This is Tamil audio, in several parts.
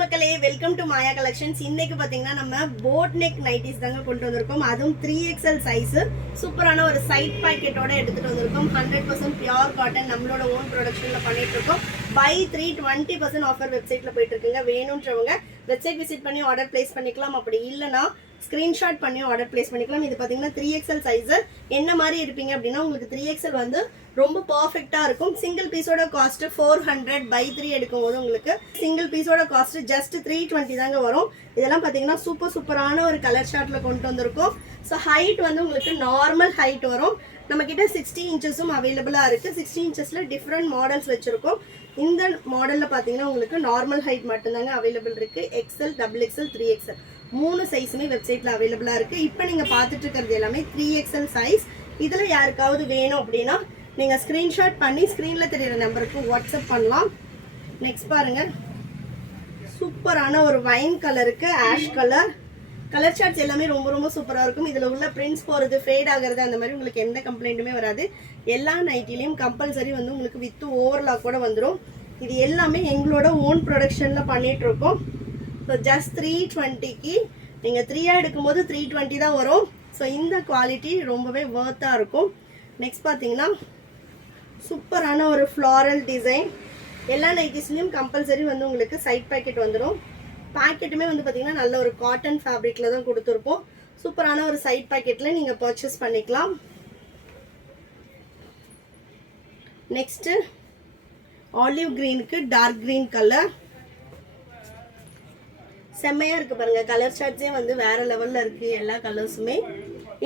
மக்களே, வெல்கம் டு மாயா கலெக்ஷன்ஸ். இன்னைக்கு பாத்தீங்கன்னா நம்ம போட் நெக் நைட்டிஸ் தாங்க கொண்டு வந்திருக்கோம். அதுவும் 3XL சைஸ் சூப்பரான ஒரு சைட் பாக்கெட்டோட எடுத்துட்டு வந்திருக்கோம். 100% பியூர் காட்டன் நம்மளோட ஓன் ப்ரொடக்ஷன்ல பண்ணிட்டு இருக்கோம். பை 3 20% ஆஃபர் வெப்சைட்ல போயிட்டு இருக்குங்க. வேணும்ன்றவங்க வெப்சைட் விசிட் பண்ணி ஆர்டர் பிளேஸ் பண்ணிக்கலாம். அப்படி இல்லைன்னா ஸ்கிரீன்ஷாட் பண்ணி ஆர்டர் பிளேஸ் பண்ணிக்கலாம். இது பார்த்தீங்கன்னா 3XL சைஸ். என்ன மாதிரி இருப்பீங்க அப்படின்னா உங்களுக்கு 3XL வந்து ரொம்ப பர்ஃபெக்டாக இருக்கும். சிங்கிள் பீஸோட காஸ்ட் 400 பை 3 எடுக்கும் போது உங்களுக்கு சிங்கிள் பீஸோட காஸ்ட் ஜஸ்ட் 320 தாங்க வரும். இதெல்லாம் பார்த்தீங்கன்னா சூப்பரான ஒரு கலர் ஷார்ட்டில் கொண்டு வந்திருக்கோம். ஸோ ஹைட் வந்து உங்களுக்கு நார்மல் ஹைட் வரும். நம்மக்கிட்ட 60 இன்ச்சஸும் அவைலபிளாக இருக்குது. 60 இன்ச்சஸில் டிஃப்ரெண்ட் மாடல்ஸ் வச்சுருக்கோம். இந்த மாடலில் பார்த்தீங்கன்னா உங்களுக்கு நார்மல் ஹைட் மட்டும்தாங்க அவைலபிள் இருக்குது. XL, XXL, 3XL 3 சைஸுமே வெப்சைட்டில் அவைலபிளாக இருக்குது. இப்போ நீங்கள் பார்த்துட்டு இருக்கிறது எல்லாமே 3XL சைஸ். இதில் யாருக்காவது வேணும் அப்படின்னா நீங்கள் ஸ்க்ரீன்ஷாட் பண்ணி ஸ்க்ரீனில் தெரியிற நம்பருக்கு வாட்ஸ்அப் பண்ணலாம். நெக்ஸ்ட் பாருங்கள், சூப்பரான ஒரு வைன் கலருக்கு ஆஷ் கலர். கலர் சார்ட்ஸ் எல்லாமே ரொம்ப சூப்பராக இருக்கும். இதில் உள்ள பிரிண்ட்ஸ் போகிறது, ஃபேட் ஆகிறது, அந்த மாதிரி உங்களுக்கு எந்த கம்ப்ளைண்ட்டுமே வராது. எல்லா நைட்டிலையும் கம்பல்சரி வந்து உங்களுக்கு வித் ஓவர்லாக் கூட வந்துடும். இது எல்லாமே எங்களோட ஓன் ப்ரொடக்ஷனில் பண்ணிகிட்ருக்கோம். ஸோ ஜஸ்ட் 320க்கு நீங்கள் 3 எடுக்கும்போது 320 தான் வரும். ஸோ இந்த குவாலிட்டி ரொம்பவே ஒர்த்தாக இருக்கும். நெக்ஸ்ட் பார்த்தீங்கன்னா சூப்பரான ஒரு ஃப்ளாரல் டிசைன். எல்லா நைட்டிஸ்லையும் கம்பல்சரி வந்து உங்களுக்கு சைட் பேக்கெட் வந்துடும். பேக்கெட்டுமே வந்து பார்த்தீங்கன்னா நல்ல ஒரு காட்டன் ஃபேப்ரிக்கில் தான் கொடுத்துருப்போம். சூப்பரான ஒரு சைட் பேக்கெட்டில் நீங்கள் பர்ச்சேஸ் பண்ணிக்கலாம். நெக்ஸ்ட்டு ஆலிவ் க்ரீனுக்கு டார்க் க்ரீன் கலர் செம்மையாக இருக்குது பாருங்கள். கலர் சார்ட்ஸே வந்து வேறு லெவலில் இருக்குது. எல்லா கலர்ஸுமே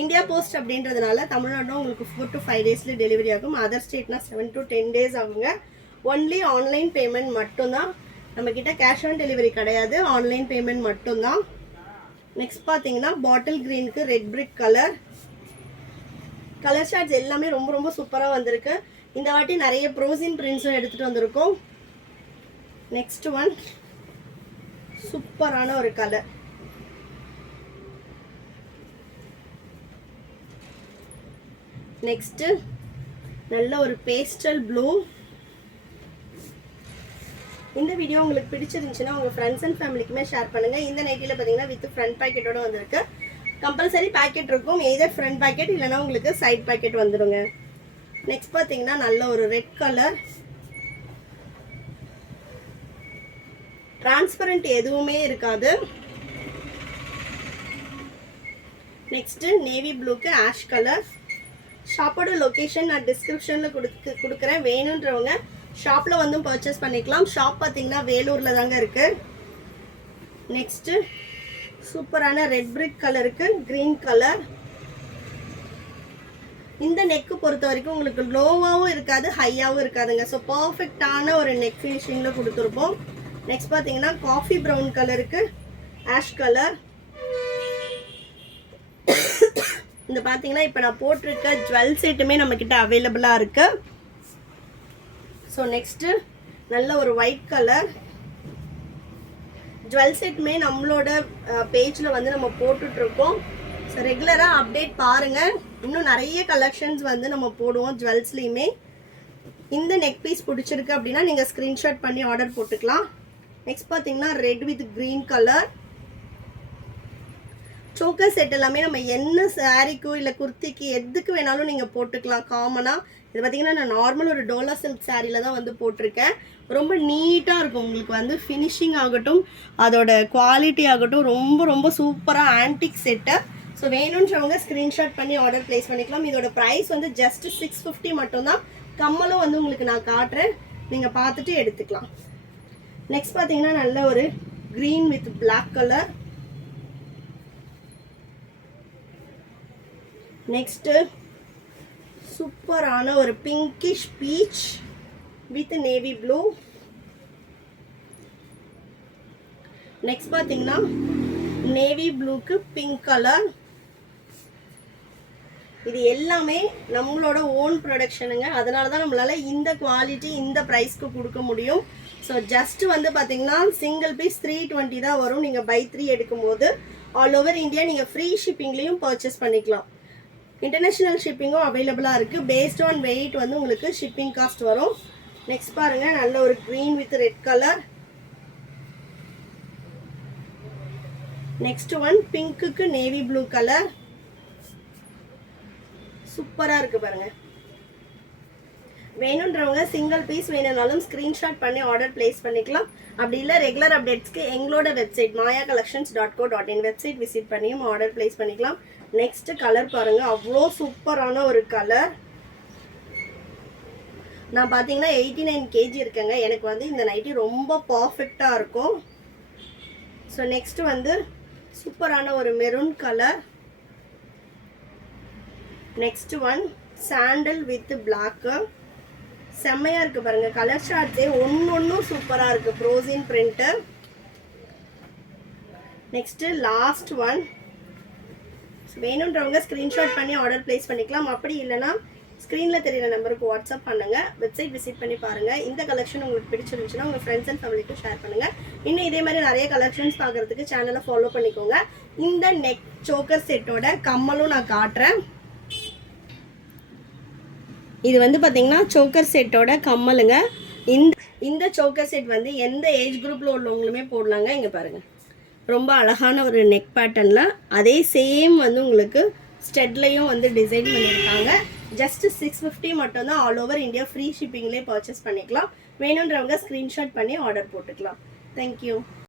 இந்தியா போஸ்ட் அப்படின்றதுனால தமிழ்நாடும் உங்களுக்கு 4 to 5 டேஸில் டெலிவரி ஆகும். அதர் ஸ்டேட்னா 7 to 10 டேஸ் ஆகுங்க. ஒன்லி ஆன்லைன் பேமெண்ட் மட்டும்தான். நம்மக்கிட்ட கேஷ் ஆன் டெலிவரி கிடையாது, ஆன்லைன் பேமெண்ட் மட்டும்தான். நெக்ஸ்ட் பார்த்தீங்கன்னா பாட்டில் க்ரீனுக்கு red brick colour. Colour charts எல்லாமே ரொம்ப சூப்பராக வந்திருக்கு. இந்த வாட்டி நிறைய ப்ரோசின் பிரிண்ட்ஸும் எடுத்துகிட்டு வந்திருக்கோம். நெக்ஸ்ட் ஒன் சூப்பரான ஒரு கலர். நெக்ஸ்ட் நல்ல ஒரு பேஸ்டல் ப்ளூ. இந்த வீடியோ உங்களுக்கு பிடிச்சிருந்துச்சுன்னா உங்கள் ஃப்ரெண்ட்ஸ் அண்ட் ஃபேமிலிக்குமே ஷேர் பண்ணுங்கள். இந்த நைட்டியில் பார்த்தீங்கன்னா வித் ஃப்ரண்ட் பேக்கெட்டோட வந்திருக்கு. கம்பல்சரி பேக்கெட் இருக்கும். எதர் ஃப்ரண்ட் பேக்கெட் இல்லைனா உங்களுக்கு சைட் பேக்கெட் வந்துடுங்க. நெக்ஸ்ட் பார்த்தீங்கன்னா நல்ல ஒரு ரெட் கலர். டிரான்ஸ்பரண்ட் எதுவுமே இருக்காது. நெக்ஸ்ட் நேவி ப்ளூக்கு ஆஷ் கலர். ஷாப்போட லொக்கேஷன் நான் டிஸ்கிரிப்ஷனில் கொடுக்குறேன். வேணுன்றவங்க ஷாப்பில் வந்து பர்ச்சேஸ் பண்ணிக்கலாம். ஷாப் பார்த்தீங்கன்னா வேலூரில் தாங்க இருக்குது. நெக்ஸ்ட்டு சூப்பரான ரெட் பிரிக் கலருக்கு க்ரீன் கலர். இந்த நெக்கு பொறுத்த வரைக்கும் உங்களுக்கு லோவாகவும் இருக்காது, ஹையாகவும் இருக்காதுங்க. ஸோ பர்ஃபெக்டான ஒரு நெக் ஃபினிஷிங்கில் கொடுத்துருப்போம். நெக்ஸ்ட் பார்த்தீங்கன்னா காஃபி ப்ரௌன் கலருக்கு ஆஷ் கலர். இந்த பார்த்தீங்கன்னா இப்போ நான் போட்டிருக்க ஜுவல் செட்டுமே நம்மக்கிட்ட அவைலபிளாக இருக்குது. ஸோ நெக்ஸ்ட்டு நல்ல ஒரு ஒயிட் கலர் ஜுவல் செட்டுமே நம்மளோட பேஜில் வந்து நம்ம போட்டுட்ருக்கோம். ஸோ ரெகுலராக அப்டேட் பாருங்கள். இன்னும் நிறைய கலெக்ஷன்ஸ் வந்து நம்ம போடுவோம் ஜுவல்ஸ்லேயுமே. இந்த நெக் பீஸ் பிடிச்சிருக்கு அப்படின்னா நீங்கள் ஸ்க்ரீன்ஷாட் பண்ணி ஆர்டர் போட்டுக்கலாம். நெக்ஸ்ட் பார்த்தீங்கன்னா red with green colour. Choker set எல்லாமே நம்ம என்ன சாரீக்கோ இல்லை குர்த்திக்கு எதுக்கு வேணாலும் நீங்கள் போட்டுக்கலாம் காமனாக. இது பார்த்தீங்கன்னா நான் நார்மல் ஒரு டோலா சில்க் சாரியில் தான் வந்து போட்டிருக்கேன். ரொம்ப நீட்டாக இருக்கும். உங்களுக்கு வந்து ஃபினிஷிங் ஆகட்டும், அதோட குவாலிட்டி ஆகட்டும் ரொம்ப சூப்பராக ஆன்டிக் செட்டு. ஸோ வேணுன்றவங்க ஸ்க்ரீன்ஷாட் பண்ணி ஆர்டர் ப்ளேஸ் பண்ணிக்கலாம். இதோட ப்ரைஸ் வந்து ஜஸ்ட் 650 மட்டும்தான். கம்மலும் வந்து உங்களுக்கு நான் காட்டுறேன், நீங்கள் பார்த்துட்டு எடுத்துக்கலாம். நெக்ஸ்ட் பார்த்தீங்கன்னா நல்ல ஒரு green with black colour. Next சூப்பரான ஒரு pinkish peach with navy blue. Next பார்த்தீங்கன்னா நேவி ப்ளூக்கு பிங்க் கலர். இது எல்லாமே நம்மளோட ஓன் ப்ரொடக்ஷனுங்க. அதனால தான் நம்மளால் இந்த குவாலிட்டி இந்த ப்ரைஸ்க்கு கொடுக்க முடியும். ஸோ ஜஸ்ட் வந்து பார்த்தீங்கன்னா சிங்கிள் பீஸ் 320 தான் வரும். நீங்கள் பை 3 எடுக்கும்போது ஆல் ஓவர் இந்தியா நீங்கள் ஃப்ரீ ஷிப்பிங்லேயும் பர்ச்சேஸ் பண்ணிக்கலாம். இன்டர்நேஷ்னல் ஷிப்பிங்கும் அவைலபிளாக இருக்குது. பேஸ்ட் ஆன் வெயிட் வந்து உங்களுக்கு ஷிப்பிங் காஸ்ட் வரும். நெக்ஸ்ட் பாருங்கள், நல்ல ஒரு green with red colour. Next one பிங்க்குக்கு நேவி ப்ளூ கலர், சூப்பரா இருக்கு பாருங்க. வேணுன்றவங்க சிங்கிள் பீஸ் வேணும்னாலும் ஸ்கிரீன்ஷாட் பண்ணி ஆர்டர் பிளேஸ் பண்ணிக்கலாம். அப்படி இல்லை ரெகுலர் அப்டேட்ஸ்க்கு எங்களோட வெப்சைட் mayacollections.co.in வெப்சைட் விசிட் பண்ணியும் ஆர்டர் பிளேஸ் பண்ணிக்கலாம். நெக்ஸ்ட் கலர் பாருங்க, அவ்வளோ சூப்பரான ஒரு கலர். நான் பார்த்தீங்கன்னா 89 kg இருக்கேங்க. எனக்கு வந்து இந்த நைட்டி ரொம்ப பர்ஃபெக்டாக இருக்கும். ஸோ நெக்ஸ்ட் வந்து சூப்பரான ஒரு maroon colour. Next one sandal with block. செம்மையாக இருக்குது பாருங்கள். கலர் ஷார்ட்ஸே ஒன்றும் சூப்பராக இருக்குது. ப்ரோசின் பிரிண்ட்டு. Next last one. வேணுன்றவங்க ஸ்க்ரீன்ஷாட் பண்ணி ஆர்டர் பிளேஸ் பண்ணிக்கலாம். அப்படி இல்லைனா ஸ்க்ரீனில் தெரியிற நம்பருக்கு வாட்ஸ்அப் பண்ணுங்கள். வெப்சைட் விசிட் பண்ணி பாருங்கள். இந்த கலெக்ஷன் உங்களுக்கு பிடிச்சிருந்துச்சுன்னா உங்கள் ஃப்ரெண்ட்ஸ் அண்ட் ஃபேமிலிக்கும் ஷேர் பண்ணுங்கள். இன்னும் இதே மாதிரி நிறைய கலெக்ஷன்ஸ் பார்க்குறதுக்கு சேனலை ஃபாலோ பண்ணிக்கோங்க. இந்த நெக் சோக்கர் செட்டோட கம்மலும் நான் காட்டுறேன். இது வந்து பார்த்தீங்கன்னா சோக்கர் செட்டோட கம்மலுங்க. இந்த சோக்கர் செட் வந்து எந்த ஏஜ் குரூப்பில் உள்ளவங்களுமே போடலாங்க. இங்கே பாருங்கள், ரொம்ப அழகான ஒரு நெக் பேட்டர்னில் அதே சேம் வந்து உங்களுக்கு ஸ்டெட்லையும் வந்து டிசைன் பண்ணியிருக்காங்க. ஜஸ்ட் 650 மட்டும்தான். ஆல் ஓவர் இந்தியா ஃப்ரீ ஷிப்பிங்லேயே பர்ச்சேஸ் பண்ணிக்கலாம். வேணுன்றவங்க ஸ்க்ரீன்ஷாட் பண்ணி ஆர்டர் போட்டுக்கலாம். தேங்க்யூ.